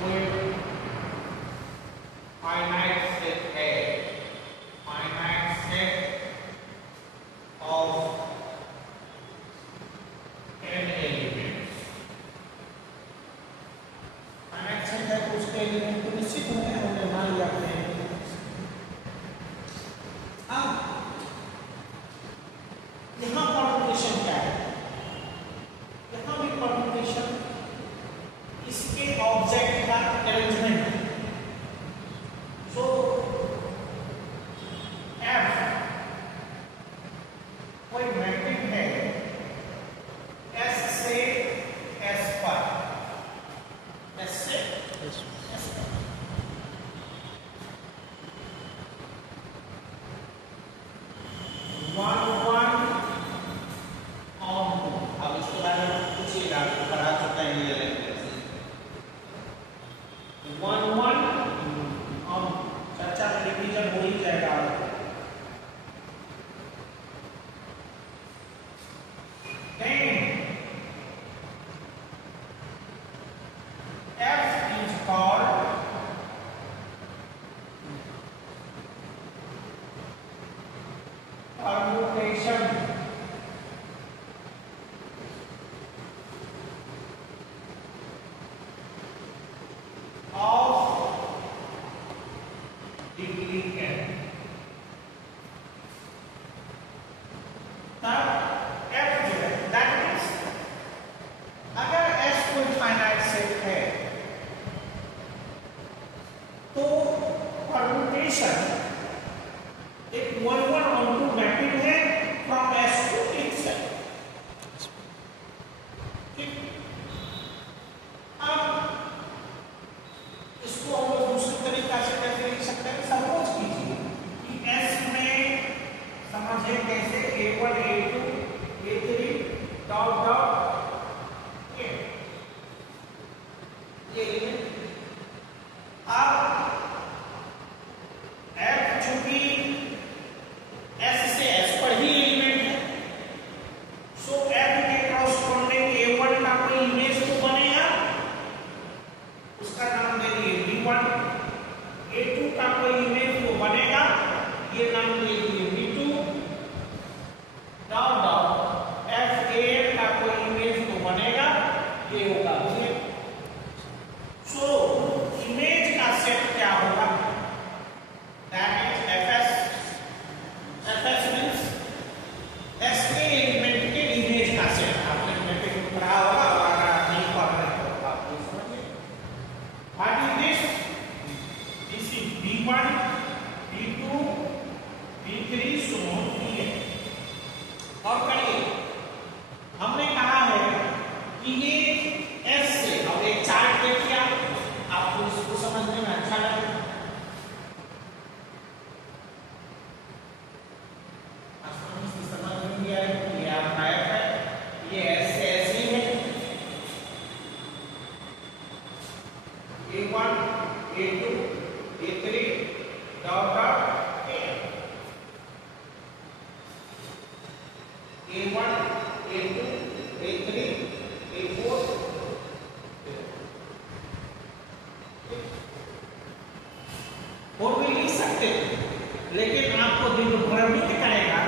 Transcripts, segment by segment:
कोई finite set है, finite set of n elements, finite set है तो उसके एलिमेंट तो निश्चित होंगे, हमने मान लिया अपने। यहाँ परम्यूटेशन क्या है? यहाँ भी परम्यूटेशन इसके ऑब्जेक्ट का अरेंजमेंट है। सो एफ कोई मैट्रिक्स है एस से एस पर, एस से एस पर, लेकिन आपको दिग्भ्रमित करेगा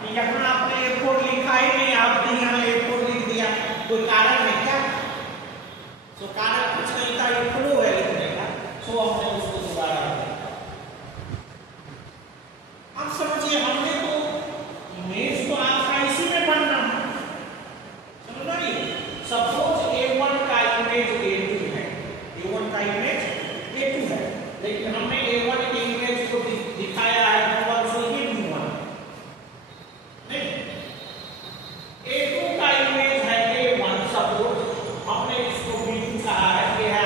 कि यहाँ आपने A4 लिखा ही नहीं, आपने यहाँ A4 लिख दिया, कोई कारण है क्या? तो कारण कुछ नहीं था, ये फ्लो है लिखने का, सो हमने उसको दोबारा लिखा। अब समझिए, हमने तो इमेज तो आपका इसी में पढ़ना है, समझ रही? सपोज A1 का इमेज A2 है, A1 का इमेज A2 है, लेकिन हमने A1 के इमेज को दिखाया है A2 का इमेज है A1, सपोज हमने इसको B2 कहा है, ये है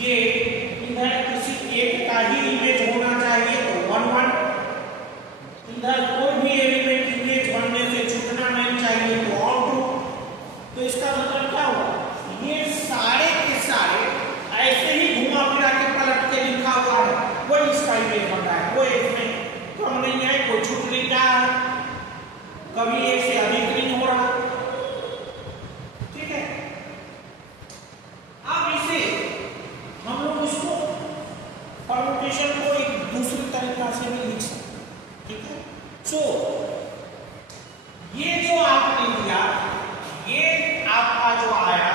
ये इधर किसी एक का ही इमेज होना चाहिए तो 1 1, इधर कोई भी एलिमेंट इमेज बनने से छूटना नहीं चाहिए तो ऑल ट्रू। तो इसका मतलब क्या हुआ, ये सारे के सारे ऐसे ही घुमा फिरा के पलट के लिखा हुआ है, वही इसका इमेज बन रहा है, कोई इसमें कम नहीं है, कोई छूट नहीं रहा है, कभी एक से अधिक नहीं हो रहा। ठीक है, अब इसे हम लोग इसको परमुटेशन को एक दूसरी तरीका से भी लिख सकते। ठीक है, सो ये जो आपने दिया, ये आपका जो आया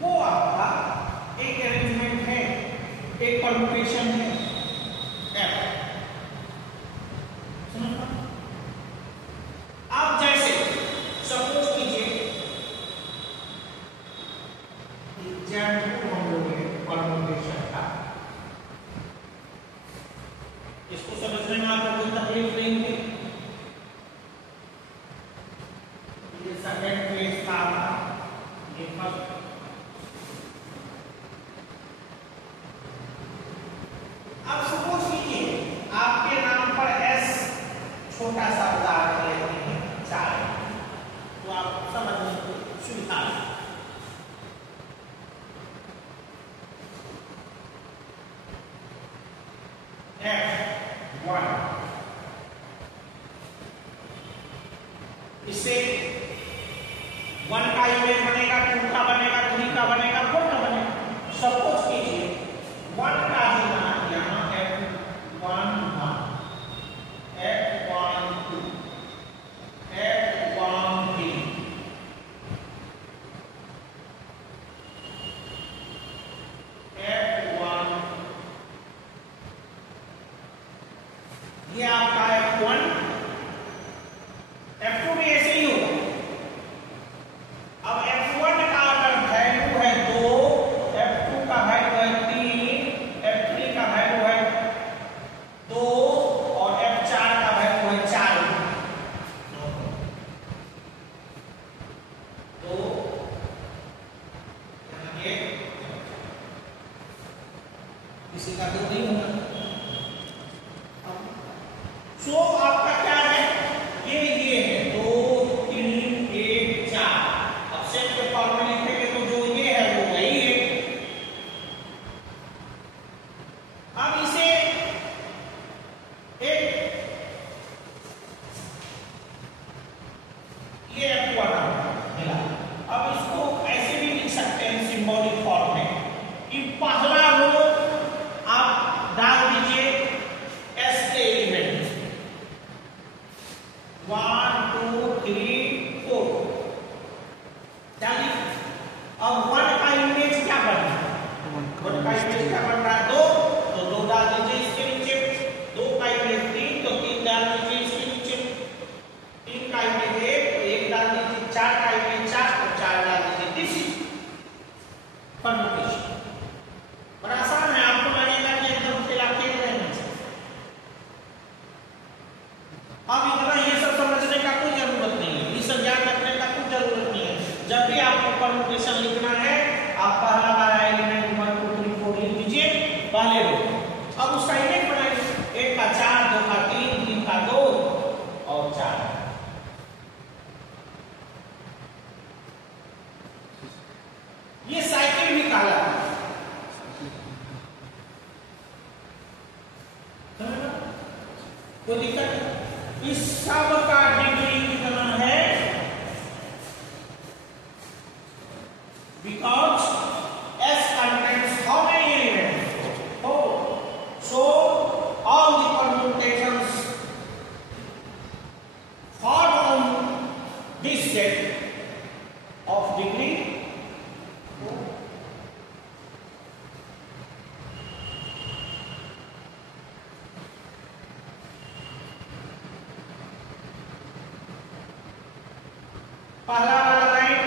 वो आपका एक अरेंजमेंट है, एक परमुटेशन है F। अब जैसे सपोज कीजिए एग्जाम्पल हम लोग परमुटेशन का, इसको समझने में आपको कोई तकलीफ नहीं है। ये सेकंड पेज था, ये फर्स्ट। अब सपोज कीजिए आपके नाम पर S छोटा सा उदाहरण लेते हैं 4, तो आप समझने की सुविधा है। F1 इससे 1 का इमेज बनेगा, 2 का बनेगा, 3 का बनेगा, 4 का बनेगा। सपोज कीजिए 1 का जो बना यहाँ F1 F1 2 F1 3 F1, ये आपका F1, F2 भी ऐसे ही होगा। अब F1 का अगर वैल्यू है 2, F2 का वैल्यू है 3, F3 का वैल्यू है 2 और F4 का वैल्यू है 4। तो ये किसी का तो नहीं होगा। सो आपका क्या है, ये है 2 3 1 4। अब सेट के फॉर्म में लिखेंगे तो जो ये है वो वही है। अब इसे एक ये F1 मिला। अब इसको ऐसे भी लिख सकते हैं सिंबॉलिक फॉर्म में कि पहला रो आप डाल दीजिए S के एलिमेंट 1 2 3 4 डालिए। अब 1 का इमेज क्या बन रहा है, 1 का इमेज क्या बन रहा है 2, तो 2 डाल दीजिए इसके नीचे। 2 का इमेज 3, तो 3 डाल दीजिए इसके नीचे। 3 का इमेज 1, तो 1 डाल दीजिए। 4 का इमेज 4, तो 4 डाल दीजिए। This is permutation. और आसान है, आपको लगेगा कि एकदम खेला खेल रहे हैं। अब इतना ये सब समझने का कोई जरूरत नहीं है, ये सब याद रखने का कोई जरूरत नहीं है। जब भी आपको परमुटेशन लिखना है, आप पहला वाला एलिमेंट 1 2 3 4 लिख दीजिए पहले रो। अब उसका इमेज बनाइए, 1 का 4, 2 का 3, 3 का 2 और 4। ये साइकिल भी कहलाता है। कोई दिक्कत नहीं। इस सब का डिग्री कितना है, because S contains how many elements? 4. So all the permutations fall on this set of degree 4. पहला वाला लाइन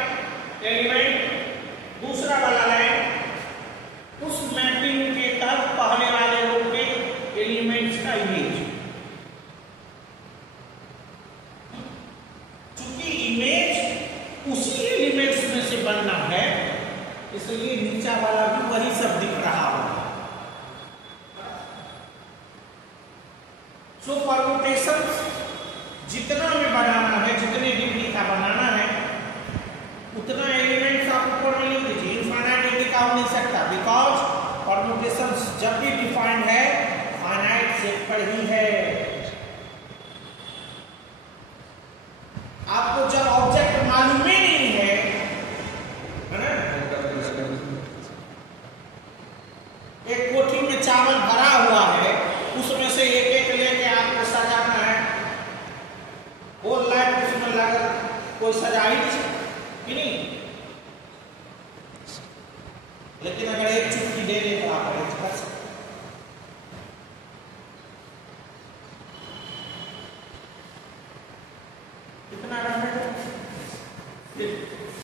एलिमेंट, दूसरा वाला लाइन उस मैपिंग के तहत पहले वाले रो के एलिमेंट्स का इमेज। चूंकि इमेज उसी एलिमेंट्स में से बनना है, तो ये नीचा वाला भी वही सब दिख रहा होगा। सो परम्यूटेशन जितना में बनाना है, जितने डिग्री का बनाना है, उतना एलिमेंट्स आप ऊपर में लिख दीजिए। इनफाइनाइट डिग्री का हो नहीं सकता, बिकॉज परम्यूटेशन जब भी डिफाइंड है फाइनाइट सेट पर ही है। आपको जब ऑब्जेक्ट मालूम ही नहीं है ना, एक कोठी में चावल भरा हुआ है, उसमें से एक एक लेके आपको सजाना है, वो लाइट उसमें लगा, कोई सजा ही नहीं, लेकिन अगर